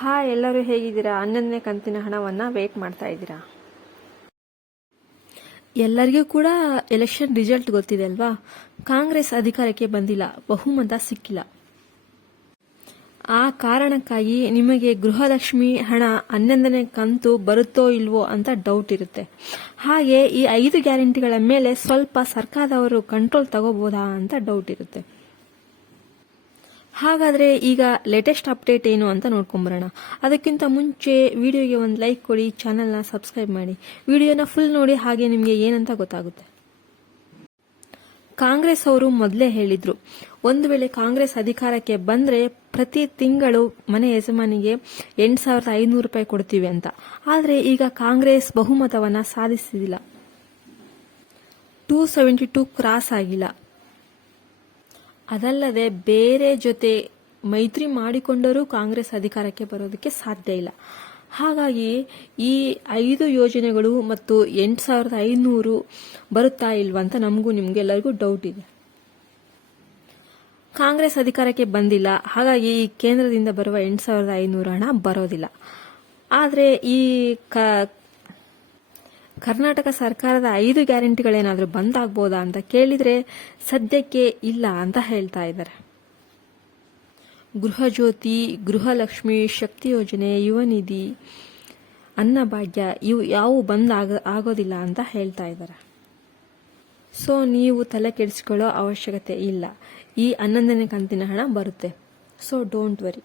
ಹಾ, ಎಲ್ಲರೂ ಹೇಗಿದ್ದೀರಾ? ಹನ್ನೊಂದನೇ ಕಂತಿನ ಹಣವನ್ನು ವೇಟ್ ಮಾಡ್ತಾ ಇದ್ದೀರಾ? ಎಲ್ಲರಿಗೂ ಕೂಡ ಎಲೆಕ್ಷನ್ ರಿಸಲ್ಟ್ ಗೊತ್ತಿದೆ ಅಲ್ವಾ? ಕಾಂಗ್ರೆಸ್ ಅಧಿಕಾರಕ್ಕೆ ಬಂದಿಲ್ಲ, ಬಹುಮತ ಸಿಕ್ಕಿಲ್ಲ. ಆ ಕಾರಣಕ್ಕಾಗಿ ನಿಮಗೆ ಗೃಹಲಕ್ಷ್ಮಿ ಹಣ ಹನ್ನೊಂದನೇ ಕಂತು ಬರುತ್ತೋ ಇಲ್ವೋ ಅಂತ ಡೌಟ್ ಇರುತ್ತೆ. ಹಾಗೆ ಈ ಐದು ಗ್ಯಾರಂಟಿಗಳ ಮೇಲೆ ಸ್ವಲ್ಪ ಸರ್ಕಾರದವರು ಕಂಟ್ರೋಲ್ ತಗೋಬೋದಾ ಅಂತ ಡೌಟ್ ಇರುತ್ತೆ. ಹಾಗಾದ್ರೆ ಈಗ ಲೇಟೆಸ್ಟ್ ಅಪ್ಡೇಟ್ ಏನು ಅಂತ ನೋಡ್ಕೊಂಬರೋಣ. ಅದಕ್ಕಿಂತ ಮುಂಚೆ ವಿಡಿಯೋಗೆ ಒಂದು ಲೈಕ್ ಕೊಡಿ ಚಾನಲ್ನ ಸಬ್ಸ್ಕ್ರೈಬ್ ಮಾಡಿ. ವಿಡಿಯೋನ ಫುಲ್ ನೋಡಿ ಹಾಗೆ ನಿಮಗೆ ಏನಂತ ಗೊತ್ತಾಗುತ್ತೆ. ಕಾಂಗ್ರೆಸ್ ಅವರು ಮೊದಲೇ ಹೇಳಿದ್ರು, ಒಂದು ವೇಳೆ ಕಾಂಗ್ರೆಸ್ ಅಧಿಕಾರಕ್ಕೆ ಬಂದ್ರೆ ಪ್ರತಿ ತಿಂಗಳು ಮನೆ ಯಜಮಾನಿಗೆ ಎಂಟು ಸಾವಿರದ ಐನೂರು ರೂಪಾಯಿ ಕೊಡ್ತೀವಿ ಅಂತ. ಆದರೆ ಈಗ ಕಾಂಗ್ರೆಸ್ ಬಹುಮತವನ್ನ ಸಾಧಿಸಿದಿಲ್ಲ ಟೂ ಸೆವೆಂಟಿ ಟೂ ಕ್ರಾಸ್ ಆಗಿಲ್ಲ. ಅದಲ್ಲದೆ ಬೇರೆ ಜೊತೆ ಮೈತ್ರಿ ಮಾಡಿಕೊಂಡರೂ ಕಾಂಗ್ರೆಸ್ ಅಧಿಕಾರಕ್ಕೆ ಬರೋದಕ್ಕೆ ಸಾಧ್ಯ ಇಲ್ಲ. ಹಾಗಾಗಿ ಈ ಐದು ಯೋಜನೆಗಳು ಮತ್ತು ಎಂಟು ಸಾವಿರದ ಐನೂರು ಬರುತ್ತಾ ಇಲ್ವಾ ಅಂತ ನಮಗೂ ನಿಮಗೆಲ್ಲರಿಗೂ ಡೌಟ್ ಇದೆ. ಕಾಂಗ್ರೆಸ್ ಅಧಿಕಾರಕ್ಕೆ ಬಂದಿಲ್ಲ. ಹಾಗಾಗಿ ಈ ಕೇಂದ್ರದಿಂದ ಬರುವ ಎಂಟು ಸಾವಿರದ ಐನೂರು ಹಣ ಬರೋದಿಲ್ಲ. ಆದರೆ ಈ ಕರ್ನಾಟಕ ಸರ್ಕಾರದ ಐದು ಗ್ಯಾರಂಟಿಗಳೇನಾದರೂ ಬಂದಾಗ್ಬೋದಾ ಅಂತ ಕೇಳಿದರೆ ಸದ್ಯಕ್ಕೆ ಇಲ್ಲ ಅಂತ ಹೇಳ್ತಾ ಇದ್ದಾರೆ. ಗೃಹಜ್ಯೋತಿ ಗೃಹಲಕ್ಷ್ಮಿ ಶಕ್ತಿ ಯೋಜನೆ, ಯುವ ನಿಧಿ ಅನ್ನಭಾಗ್ಯ ಇವು ಯಾವ ಬಂದ್ ಆಗ ಆಗೋದಿಲ್ಲ ಅಂತ ಹೇಳ್ತಾ ಇದ್ದಾರೆ. ಸೊ, ನೀವು ತಲೆ ಕೆಡಿಸ್ಕೊಳ್ಳೋ ಅವಶ್ಯಕತೆ ಇಲ್ಲ. ಈ ಹನ್ನೊಂದನೇ ಕಂತಿನ ಹಣ ಬರುತ್ತೆ. So don't worry